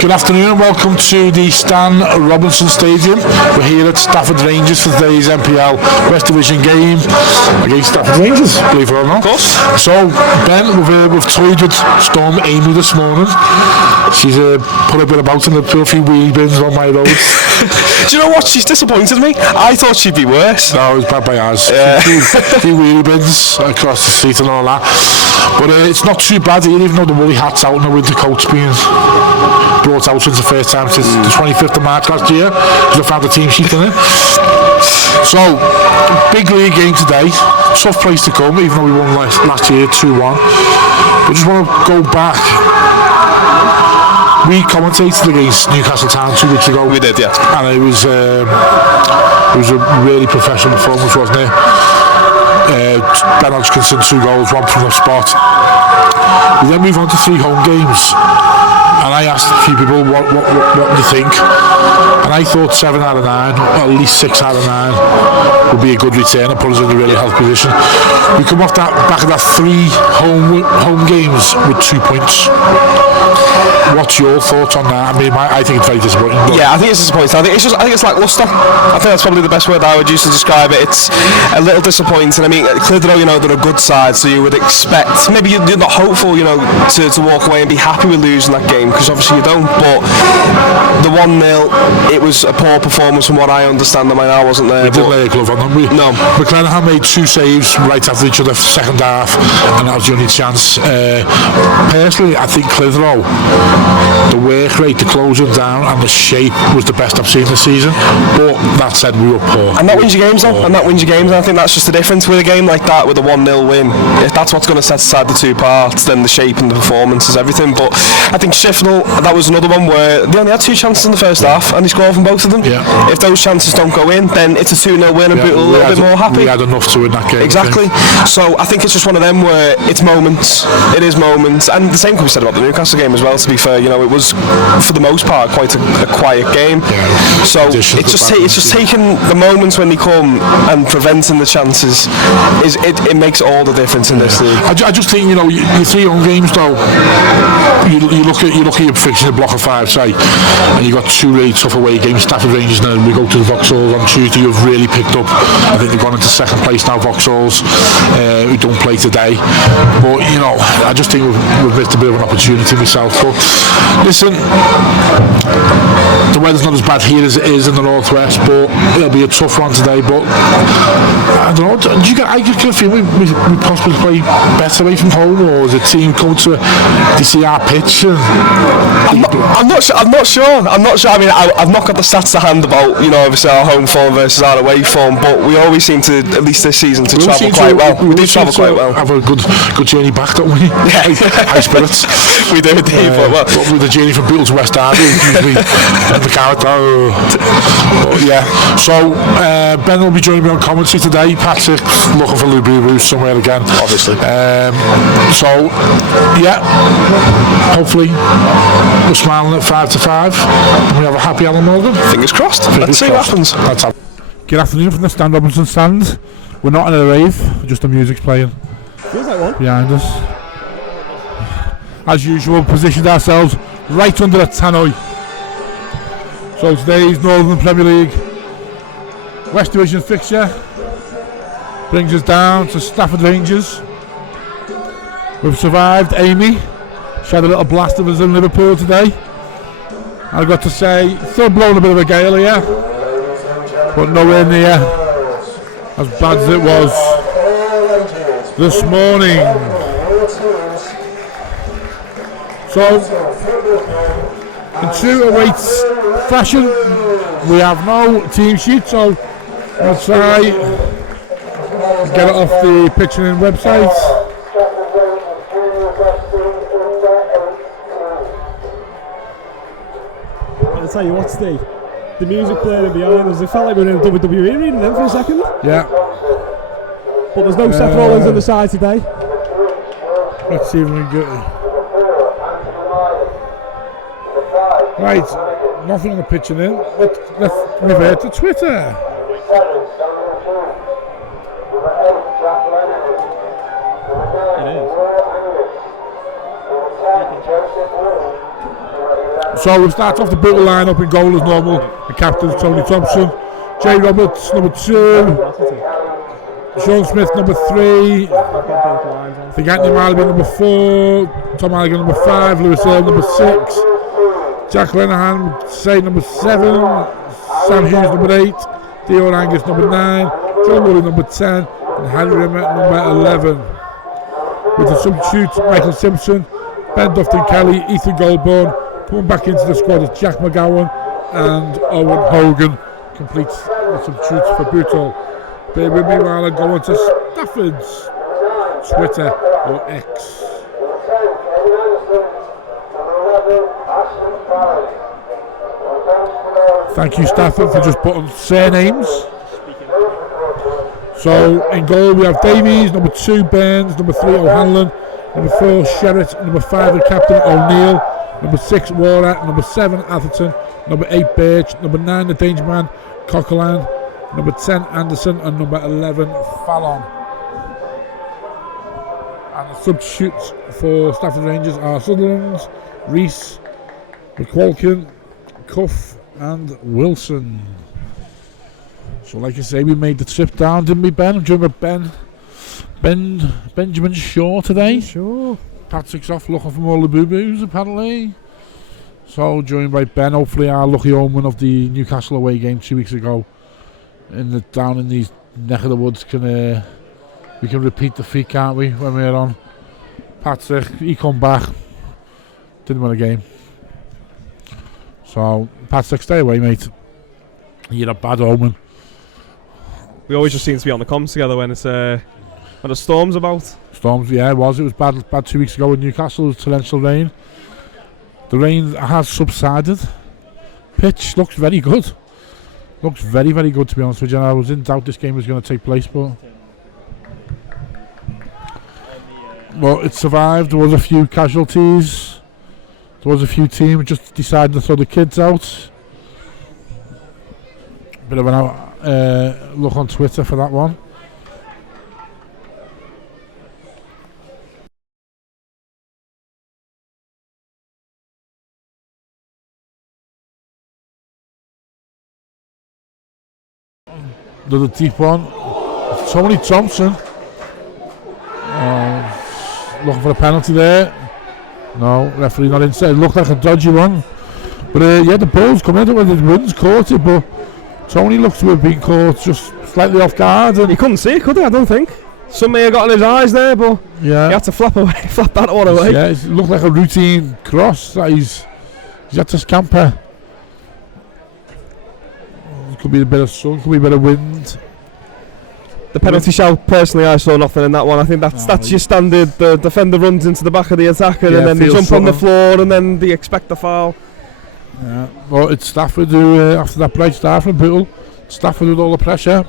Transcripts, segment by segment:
Good afternoon and welcome to the Stan Robinson Stadium. We're here at Stafford Rangers for today's NPL West Division game against Stafford Rangers, believe it or not. Of course. So, Ben, we've toyed with Storm Amy this morning. She's put a bit about in a few wheelie bins on my road. Do you know what? She's disappointed me. I thought she'd be worse. No, it was bad by ours. Yeah. Few wheelie bins across the street and all that. But it's not too bad here, even though the woolly hat's out and the winter coat's being brought out since the first time since the 25th of March last year, because I found the team sheet in it. So, big league game today. Tough place to come, even though we won last year 2-1. We just want to go back. We commentated against Newcastle Town 2 weeks ago. We did, yeah. And it was a really professional performance, wasn't it? Ben Hodgkinson 2 goals, 1 from the spot. We then move on to 3 home games. And I asked a few people what do you think, and I thought 7 out of 9, or at least 6 out of 9 would be a good return and put us in a really healthy position. We come off that back of that 3 home games with 2 points. What's your thoughts on that? I mean, I think it's very disappointing. Yeah, I think it's disappointing. I think it's lacklustre. I think that's probably the best word I would use to describe it. It's a little disappointing. I mean, Clitheroe, they're a good side, so you would expect, maybe you're not hopeful, to walk away and be happy with losing that game, because obviously you don't. But the 1-0, it was a poor performance from what I understand. I mean, I wasn't there. We didn't lay a glove on them. No. McClenaghan made 2 saves right after each other second half, and that was the only chance. Personally, I think Clitheroe, the work rate, the closing down and the shape was the best I've seen this season. But that said, we were poor. And that wins your games, though. And that wins your games. And I think that's just the difference with a game like that, with a 1-0 win. If that's what's going to set aside the 2 parts, then the shape and the performance is everything. But I think Shifnal, that was another one where they only had 2 chances in the first half and they scored from both of them. Yeah. If those chances don't go in, then it's a 2-0 win and Bootle a little bit more happy. We had enough to win that game. Exactly. So I think it's just one of them where it's moments. It is moments. And the same could be said about the Newcastle game as well, to be fair. It was, for the most part, quite a quiet game. Yeah. So it's just taking the moments when they come and preventing the chances. It makes all the difference in this league. I just think, your 3 home games, though, you look at your fixture, a block of 5, say, and you've got 2 really tough away games, Stafford Rangers, and then we go to the Vauxhall on Tuesday, who've really picked up. I think they've gone into 2nd place now, Vauxhalls, who don't play today. But, I just think we've missed a bit of an opportunity myself. But listen, the weather's not as bad here as it is in the northwest, but it'll be a tough one today. But I don't know, I get a feeling we possibly play better away from home, or is the team come to see our pitch? I'm not sure. I mean, I've not got the stats to hand about, obviously our home form versus our away form, but we always seem to, at least this season, to travel quite well. We do travel quite well. Have a good journey back, don't we? Yeah. High spirits. We do indeed. But with the journey from Bootle to West Derby, usually the character. Yeah. So Ben will be joining me on commentary today. Patrick looking for Lou Boo somewhere again, obviously. So yeah, hopefully we're smiling at 5-5 and we have a happy Alan Morgan. Fingers crossed. Let's see what happens. Good afternoon from the Stan Robinson stand. We're not in a rave, just the music's playing. Feels like one. Behind us. As usual, positioned ourselves right under a tannoy. So today's Northern Premier League West Division fixture brings us down to Stafford Rangers. We've survived Amy. She had a little blast of us in Liverpool today. I've got to say, still blowing a bit of a gale here, but nowhere near as bad as it was this morning. So, in true awaits fashion, we have no team sheet, so I'll try and get it off the picturing website. I'll tell you what, Steve, the music playing behind us, it felt like we were in a WWE reading them for a second. Yeah. But there's no Seth Rollins on the side today. Let's see if we can get it. Right, nothing on the pitch in. Let's revert to Twitter. It is. So we start off the Bootle line-up in goal as normal. The captain is Tony Thompson. Jay Roberts, number 2. Sean Smith, number 3. I think Anthony Marley, number 4. Tom Halligan, number 5. Lewis Earl, number 6. Jack Lenahan, say number 7. Sam Hughes, number 8. Theo Angus, number 9. John Murray, number 10. And Harry Rimmer, number 11. With the substitutes, Michael Simpson, Ben Dufton-Kelly, Ethan Goldborn. Coming back into the squad is Jack McGowan and Owen Hogan. Completes the substitutes for Bootle. Bear with me while I go on to Stafford's Twitter or X. Thank you, Stafford, for just putting surnames. So in goal we have Davies, number 2 Burns, number 3 O'Hanlon, number 4 Sherritt, number 5 the captain O'Neill, number 6 Wara, number 7 Atherton, number 8 Birch, number 9 the danger man Coquelin, number 10 Anderson, and number 11 Fallon. And the substitutes for Stafford Rangers are Sutherland, Reese, McQualkin, Cuff and Wilson. So like I say, we made the trip down, didn't we, Ben? I'm joined with Benjamin Shaw today. Sure. Patrick's off looking for all the boo-boos apparently. So joined by Ben, hopefully our lucky omen of the Newcastle away game 2 weeks ago down in these neck of the woods we can repeat the feat, can't we, when we're on. Patrick, he come back, didn't win a game. So Patrick, stay away, mate. You're a bad omen. We always just seem to be on the comms together when it's when the storm's about. Storms, yeah, it was bad 2 weeks ago in Newcastle. It was torrential rain. The rain has subsided. Pitch looks very good. Looks very, very good, to be honest with you. I was in doubt this game was going to take place, but well, it survived. There was a few casualties. There was a few teams just decided to throw the kids out. Bit of an look on Twitter for that one. Another deep one. Tony Thompson. Looking for a penalty there. No, referee not inside. Looked like a dodgy one. But yeah, the ball's coming out when the wind's caught it, but Tony looks to have been caught just slightly off guard. And he couldn't see it, could he? I don't think. Some may have got in his eyes there, but yeah, he had to flap that one away. Yeah, it looked like a routine cross that he's had to scamper. Could be a bit of sun, could be a bit of wind. The penalty shout, personally, I saw nothing in that one. I think that's your standard. The defender runs into the back of the attacker, and then they jump on the floor, and then they expect the foul. Yeah, well, it's Stafford who, after that bright start from Bootle, Stafford with all the pressure.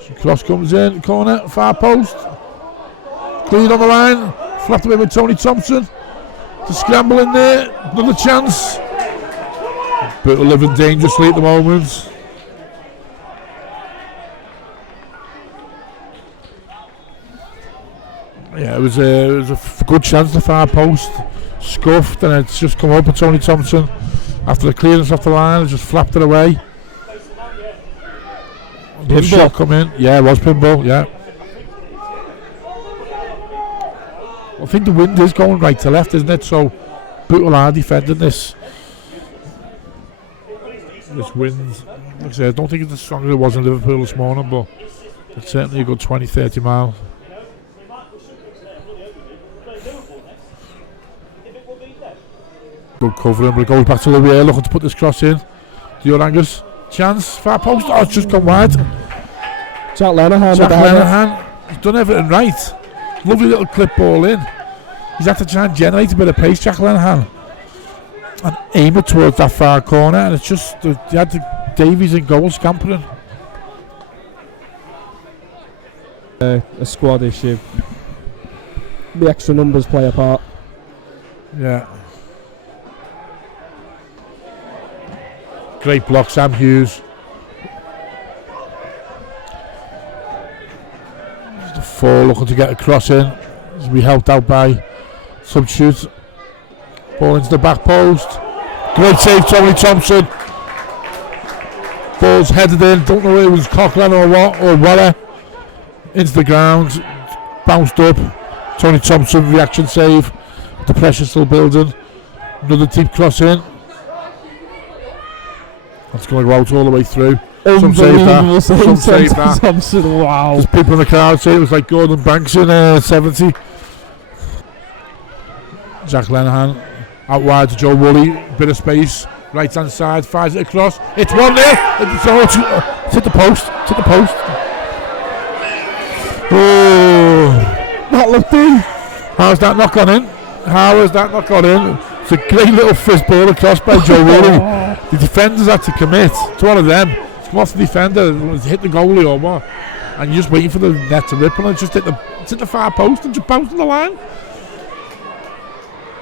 So cross comes in, corner, far post. Cleared on the line, flapped away with Tony Thompson. To scramble in there, another chance. Bootle living dangerously at the moment. Yeah, it was a good chance, the far post. Scuffed, and it's just come up with Tony Thompson. After the clearance off the line, it just flapped it away. Good shot come in. Yeah, it was pinball, yeah. I think the wind is going right to left, isn't it? So Bootle are defending this wind. Like I said, I don't think it's as strong as it was in Liverpool this morning, but it's certainly a good 20-30 mile. Good covering, but going back to the rear, looking to put this cross in. Theo Angus, chance, far post, oh, it's just gone wide. Jack Lenahan. Jack Lenahan, he's done everything right. Lovely little clip ball in. He's had to try and generate a bit of pace, Jack Lenahan, and aim it towards that far corner, and it's just, he had the Davies in goal scampering. A squad issue. The extra numbers play a part. Yeah. Great block, Sam Hughes. The 4 looking to get a cross in. As we helped out by substitutes. Ball into the back post. Great save, Tony Thompson. Ball's headed in. Don't know whether it was Coughlin or Waller. Into the ground. Bounced up. Tony Thompson, reaction save. The pressure still building. Another deep cross in. That's going to go out all the way through. Some save that. Some save that. Thompson, wow. There's people in the crowd say it was like Gordon Banks in 70. Jack Lenihan out wide to Joe Woolley. Bit of space. Right hand side. Fires it across. It's 1-0. It's hit the post. It's hit the post. Oh. That looked in. How's that not gone in? How has that not gone in? It's a great little fist ball across by Joe Woolley. The defenders had to commit. It's one of them. It's come off the defender, it's hit the goalie or what, and you're just waiting for the net to rip, and it's hit the far post and just bounced on the line.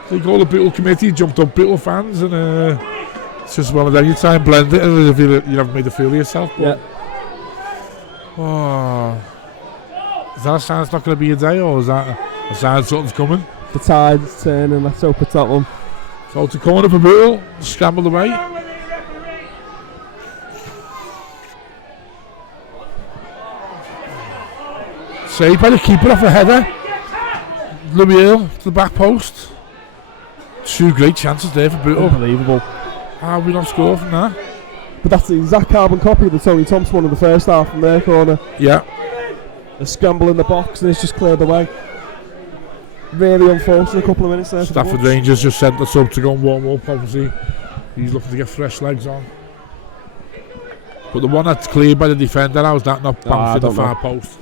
So you call the Bootle committee, jumped up Bootle fans, and it's just one of them. You try and blend it, and you haven't made a fool of yourself. But, oh, is that a sign it's not going to be a day, or is that a sign something's coming? The tide's turning. Let's hope it's that one. So to corner for Bootle, scrambled away. Saved by the keeper off a header. Louis Hill to the back post. Two great chances there for Bootle. Unbelievable. How have we not scored from that? But that's the exact carbon copy of the Tony Thompson one in the first half from their corner. Yeah. A scramble in the box and it's just cleared away. Really unfortunate, a couple of minutes there. Stafford Rangers just sent us up to go and warm up, obviously. He's looking to get fresh legs on. But the one that's cleared by the defender, how's that not bounced in the far post?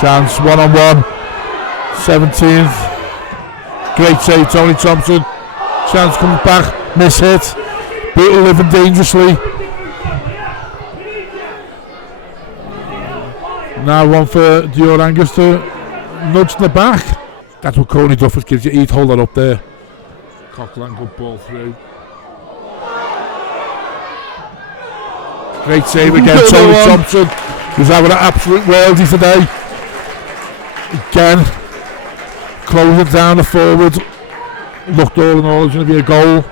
Chance, 1-on-1. 17th. Great save, Tony Thompson. Chance comes back, miss hit. Bootle living dangerously. Now one for Dior Angus to nudge in the back. That's what Coney Duffus gives you. He'd hold that up there. Coughlin, good ball through. Great save again, Tony Thompson. He's having an absolute worldie today. Again, closing down the forward. Looked all in all, it's going to be a goal.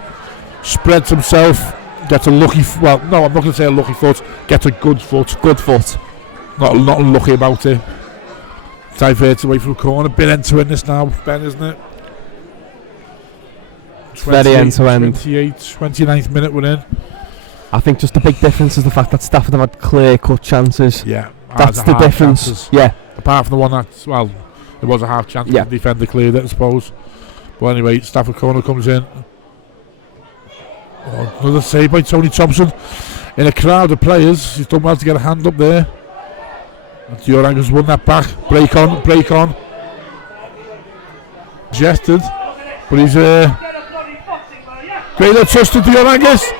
Spreads himself. Gets a lucky, well, no, I'm not going to say a lucky foot. Gets a good foot. Good foot. Not unlucky about it. Diverts away from the corner. Bit end to end this now, Ben, isn't it? Very end to end. 29th minute we're in. I think just the big difference is the fact that Stafford have had clear cut chances. Yeah, that's the difference. Chances. Yeah. Apart from the one that's, well, it was a half chance. Yeah. The defender cleared it, I suppose. But anyway, Stafford corner comes in. Oh, another save by Tony Thompson. In a crowd of players, he's done well to get a hand up there. And Dior Angus won that back. Break on. Gested. But he's great little touch to Dior Angus.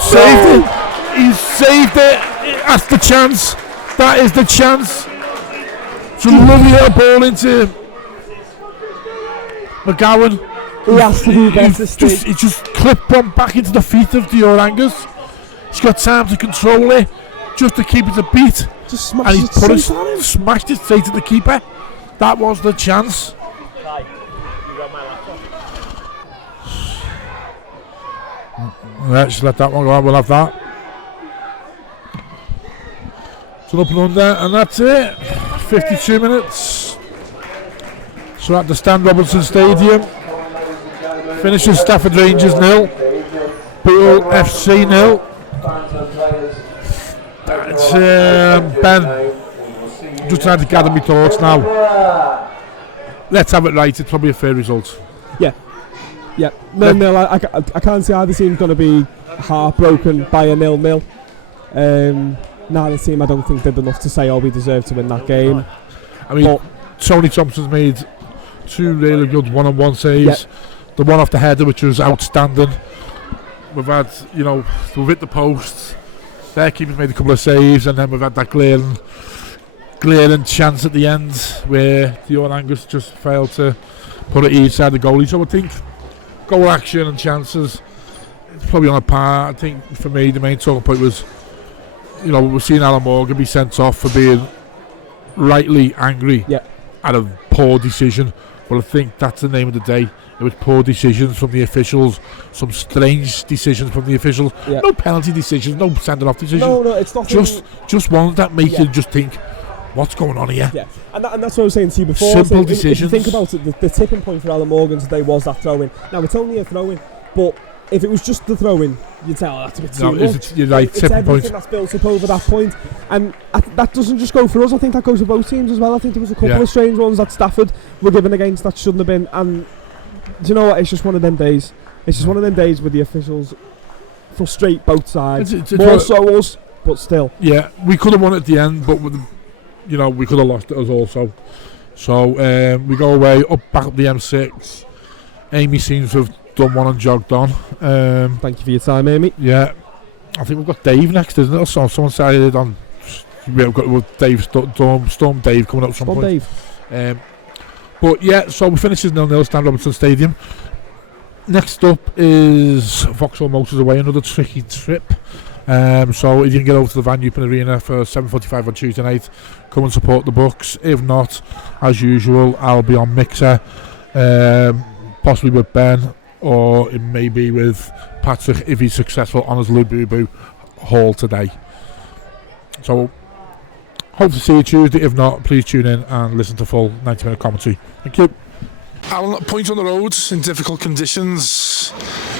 Saved it. He's saved it. That's the chance. That is the chance. It's a lovely little ball into McGowan. He has to do better. He just clipped one back into the feet of Dior Angus. He's got time to control it, just to keep it a beat. Just and he's put it, smashed it straight to the keeper. That was the chance. Let's let that one go on. We'll have that. It's an up and under, and that's it. 52 minutes. So at the Stan Robinson Stadium, finishes Stafford Rangers 0, Bootle FC 0. That's Ben. Just trying to gather my thoughts now. Let's have it right. It's probably a fair result. Yeah. Yeah. 0-0. I can't see either team's going to be heartbroken by a 0-0. Neither team, I don't think, did enough to say, we deserve to win that game. I mean, Tony Thompson's made two really good one-on-one saves. Yeah. The one off the header, which was outstanding. We've had, we've hit the post. Their keeper's made a couple of saves, and then we've had that glaring chance at the end where Dior Angus just failed to put it each side of the goalie. So I think goal action and chances, it's probably on a par. I think for me the main talking point was, we've seen Alan Morgan be sent off for being rightly angry and a poor decision. But I think that's the name of the day. It was poor decisions from the officials, some strange decisions from the officials. Yeah. No penalty decisions, no sending off decisions. No, it's not. Just ones that make you just think, what's going on here? Yeah, and that's what I was saying to you before. Simple decisions. decisions. If you think about it, the tipping point for Alan Morgan today was that throw-in. Now, it's only a throw-in, but if it was just the throw-in, you'd say, oh, that's a bit too much. You're right, it's tipping everything point. that's built up over that point. And that doesn't just go for us. I think that goes for both teams as well. I think there was a couple of strange ones that Stafford were given against that shouldn't have been. And do you know what? It's just one of them days. It's just one of them days where the officials frustrate both sides. It's more so us, but still. Yeah, we could have won at the end, but we could have lost it as also. So we go away, back up the M6. Amy seems to have done one and jogged on. Thank you for your time, Amy. Yeah, I think we've got Dave next, isn't it? Or someone said on. We've got Dave Storm Dave coming up at some Storm point. Dave. But yeah, so we finish 0-0 Stan Robertson Stadium. Next up is Vauxhall Motors away, another tricky trip. So if you can get over to the Van Eupen Arena for 7:45 on Tuesday night, come and support the Bucks. If not, as usual, I'll be on Mixer, possibly with Ben, or it may be with Patrick if he's successful on his Lububu haul today. So hope to see you Tuesday. If not, please tune in and listen to full 90-minute commentary. Thank you. Alan, point on the road in difficult conditions.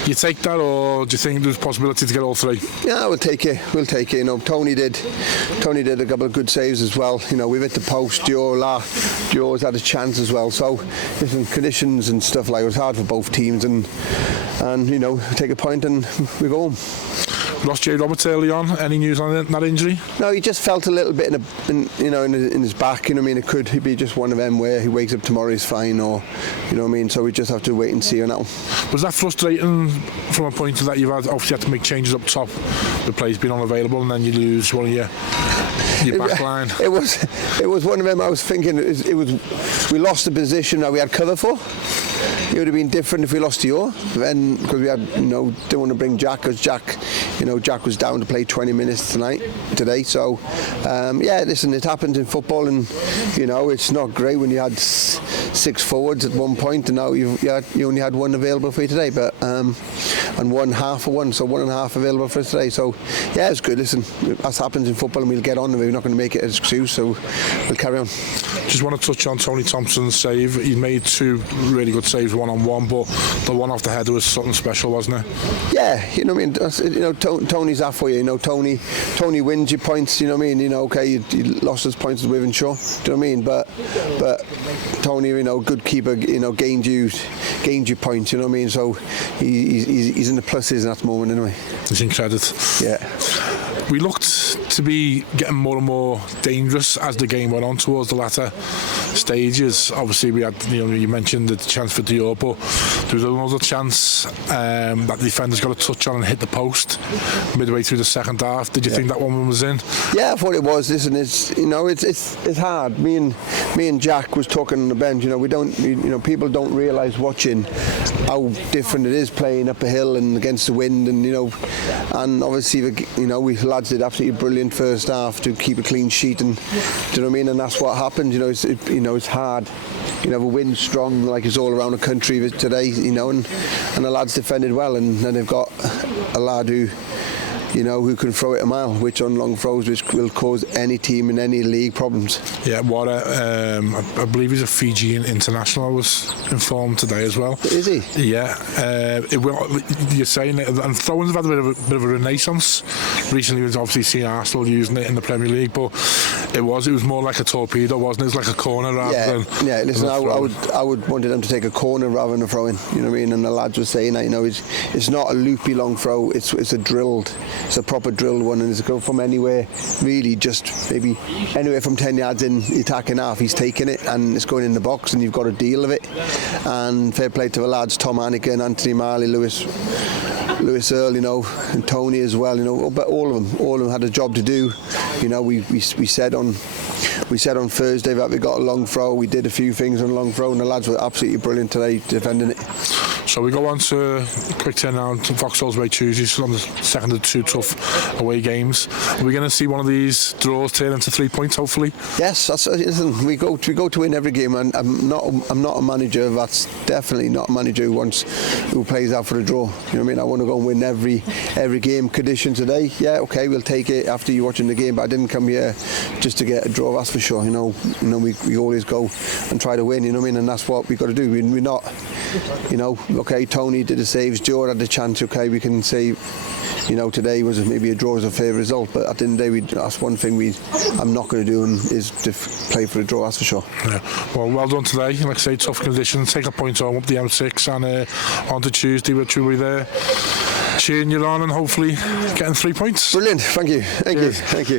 You take that, or do you think there's a possibility to get all three? Yeah, we'll take it. You know, Tony did a couple of good saves as well. You know, we've hit the post. Dio's had a chance as well. So, listen, conditions and stuff like it was hard for both teams, and you know, take a point and we go home. Lost Jay Roberts early on. Any news on that injury? No, he just felt a little bit in his back. You know what I mean? It could be just one of them where he wakes up tomorrow, he's fine, or you know what I mean. So we just have to wait and see on that one. Was that frustrating from a point that you've obviously had to make changes up top? The players being unavailable, and then you lose one of your back line. It was one of them. I was thinking we lost the position that we had cover for. It would have been different if we lost to Dior, then because we had didn't want to bring Jack, because Jack was down to play 20 minutes today. So listen, it happens in football, and it's not great when you had 6 forwards at one point, and now you only had one available for you today, but and one half of one, so 1.5 available for us today. So yeah, it's good. Listen, that happens in football, and we'll get on, and we're not going to make it an excuse, so we'll carry on. Just want to touch on Tony Thompson's save. He made 2 really good saves one-on-one, but the one off the header was something special, wasn't it? Yeah, you know what I mean. Tony's that for you. Tony wins your points. You know what I mean. Okay, you lost his points with Wivenshaw. Do you know what I mean? But Tony, good keeper. Gained you points. You know what I mean. So he's in the pluses in that moment anyway. He's in credit. Yeah. We looked to be getting more and more dangerous as the game went on towards the latter stages. Obviously, we had, you mentioned the chance for Dior, but there was another chance that the defenders got a touch on and hit the post midway through the second half. Did you think that one was in? Yeah, I thought it was. Listen, it's hard. Me and Jack was talking on the bench. We don't. People don't realise watching how different it is playing up a hill and against the wind, and obviously we lads did absolutely brilliant first half to keep a clean sheet, and do you know what I mean? And that's what happened. It's hard. The wind's strong, like it's all around the country today. And the lads defended well, and then they've got a lad who can throw it a mile, which on long throws, which will cause any team in any league problems. Yeah, I believe he's a Fijian international. I was informed today as well. Is he? Yeah. You're saying it, and throwings have had a bit of a renaissance recently. We've obviously seen Arsenal using it in the Premier League, but it was more like a torpedo, wasn't it? It was like a corner rather than. Yeah. Listen, I would wanted them to take a corner rather than a throw in. You know what I mean? And the lads were saying that. It's not a loopy long throw. It's a drilled. It's a proper drilled one, and it's go from anywhere, really, just maybe anywhere from 10 yards in the attacking half. He's taking it, and it's going in the box, and you've got a deal of it. And fair play to the lads, Tom Hannigan, Anthony Marley, Lewis Earl, and Tony as well. But all of them had a job to do. We said on Thursday that we got a long throw. We did a few things on a long throw, and the lads were absolutely brilliant today defending it. So we go on to a quick turnaround to Vauxhall's way Tuesday on the 2nd of tough away games. We're going to see one of these draws turn into 3 points, hopefully. Yes, listen, we go to win every game, and I'm not a manager that's definitely not a manager who plays out for a draw. You know what I mean? I want to go and win every game. Condition today, yeah, okay, we'll take it after you watching the game, but I didn't come here just to get a draw, that's for sure. You know, we always go and try to win, you know what I mean, and that's what we've got to do. We're not, you know, okay, Tony did the saves, Joe had the chance, okay, we can say, you know, today was maybe a draw as a fair result, but at the end of the day, that's one thing I'm not going to do, and is to play for a draw, that's for sure. Yeah. Well done today. Like I say, tough conditions. Take a point home up the M6, and on to Tuesday, which we'll be there cheering you on and hopefully getting 3 points. Brilliant. Thank you. Thank you.